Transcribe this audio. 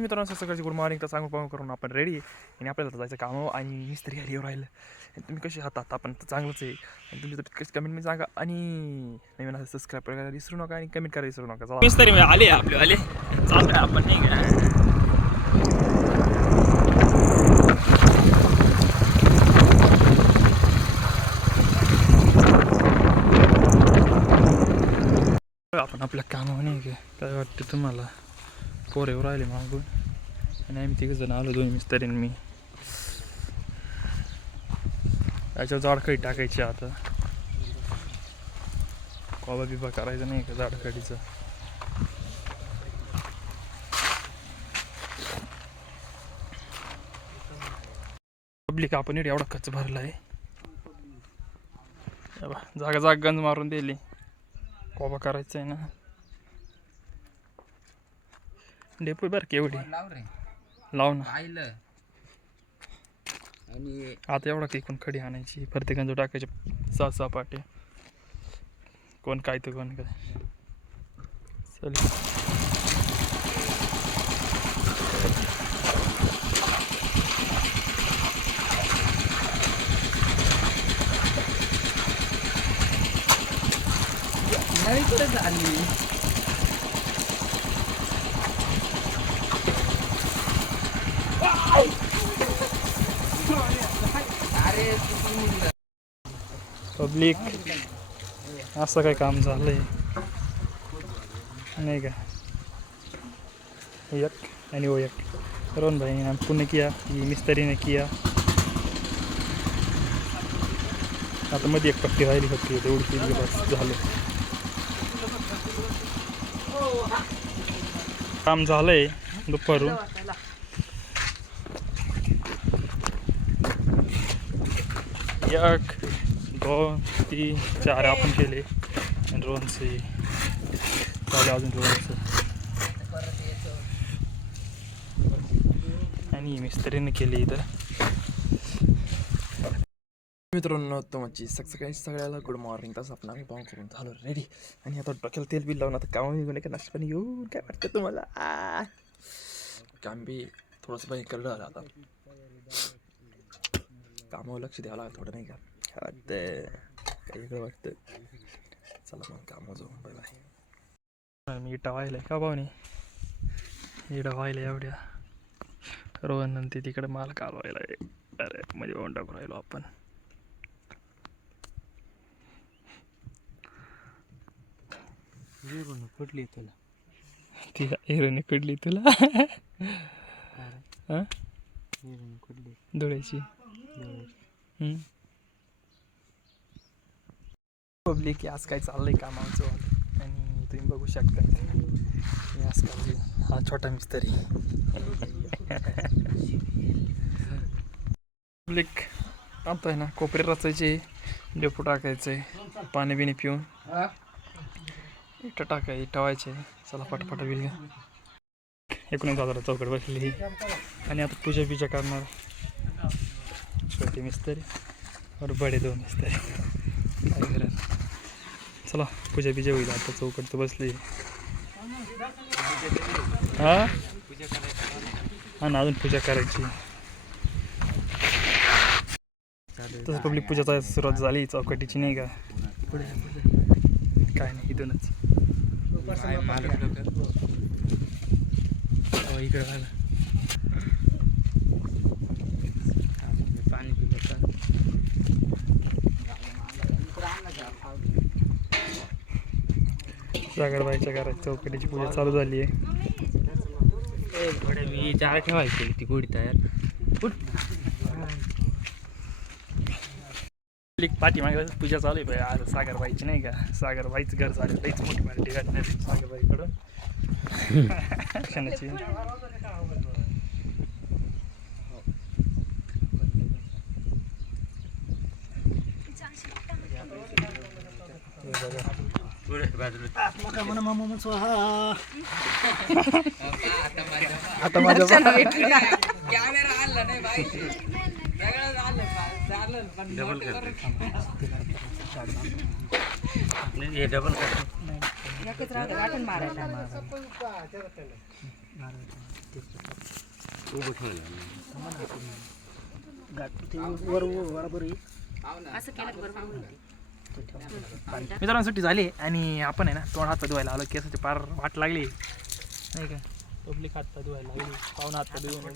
मित्रांनो सकाळची good morning तर सांगू पाहू करून आपण रेडी आहे आणि आपल्याला जायचं काम आणि मिस्त्री आली राहिलं. आणि तुम्ही कसे आहात? आपण तर चांगलंच आहे. आणि तुमची तर कशी कमेंट मी सांगा. आणि नवीन असं सबस्क्राईब करायला विसरू नका आणि कमेंट करायला विसरू नका. चला. मिस्त्री आले आपले आले. चालू आपण नाही आपण आपल्या कामावर नाही काय वाटतं तुम्हाला? पोरेवर राहिले मागून आणि आम्ही तिघ आलो दोन मिस्त्री मी याच्यावर जाडखडी टाकायची आता कोबा बिबा करायचं नाही का जाडखडीचं पब्लिक आपण एवढा एवढा खर्च भरला आहे हे जागा जागा गंज मारून दिली. कोबा करायचं आहे ना. डेपो बरं केवढी लाव रे. लाव ना. पाहिलं आणि आता एवढा काही कोण खडी आणायची प्रत्येकांचं टाकायचे सहा सहा पाटे. कोण काय तर कोण काय. चल. नाही कुठे झाली अरे तू पब्लिक असं काय काम झालंय? नाही का? एक. आणि वो एक. रोहन भाई ने पुणे किया ये मिस्त्री ने किया. आता मध्ये एक पट्टी राहिली फक्त तेवढी केली बस झालं. काम झालंय दुपारून. एक दोन तीन चार आपण केले आणि रोहनचे झाले अजून रोहनचं आणि मिस्त्रीने केले इथं मित्रांनो तुमची सकाळी सगळ्याला गुड मॉर्निंग तसं आपण आम्ही पाहून करून झालो रेडी आणि आता डोक्याला तेल बिल लावून आता कामा निघून का नाश्ता येऊन काय वाटतं तुम्हाला आ काम बी थोडंसं बाई कळलं आलं आता कामावर लक्ष द्यावं लागलं थोडं नाही का? काय वाटतं काही वेगळं वाटतं चला मग कामावर जाऊ. बाय बाय मी इटा वाहिलाय का भाऊनी? इटा वाहिल्या एवढ्या. रोहन नंतर तिकडे माल कालवायला आहे. अरे मध्ये वाहून टाकून राहिलो आपण. फुटली तुला. ती हिरोने कडली तुला? हां? डोळ्याची पब्लिक आज काय चाललंय कामाचं आणि तुम्ही बघू शकता. मी आज काय हा छोटा मिस्त्री. पब्लिक आता आहे ना कोपरे रचायचे डेपू टाकायचे पाणी बिणी पिऊन. इथं टाकाय ठेवायचे. चला पटपट बिल घ्या. एकोणीस हजार चौकट बसली आणि आता पूजा बिजा करणार. छोटे मिस्त्री और बडे दोन मिस्त्री। काय करा चला पूजा बिजा होईल आता चौकट तर बसली हां? हा ना अजून पूजा करायची. तसं पब्लिक पूजाचा सुरुवात झाली चौकटीची नाही का? काय नाही इथूनच. हो, इकडे व्हायला पाणी पिलं का जागरबाईच्या घरात चौकटीची पूजा चालू झाली आहे. मी चार ठेवायची ती गोडी तयार. पाठीमागे पूजा चालू आहे आज सागरबाईची नाही का? सागरबाईचं घर झालं लईच मोठी पार्टी घडणार आहे सागरबाईकडून क्षणाची. हे बघा. आता माझ्या कॅमेरा नाही हे डबल कर एकच राहतं वाटण असं केलं बरोबर मित्रांनो सुट्टी झाली आणि आपण आहे ना तोंड हात धुवायला आलो केसाची पार वाट लागली. नाही का? पब्लिक हात धुवायला लागली. पाहुणा हात धुवून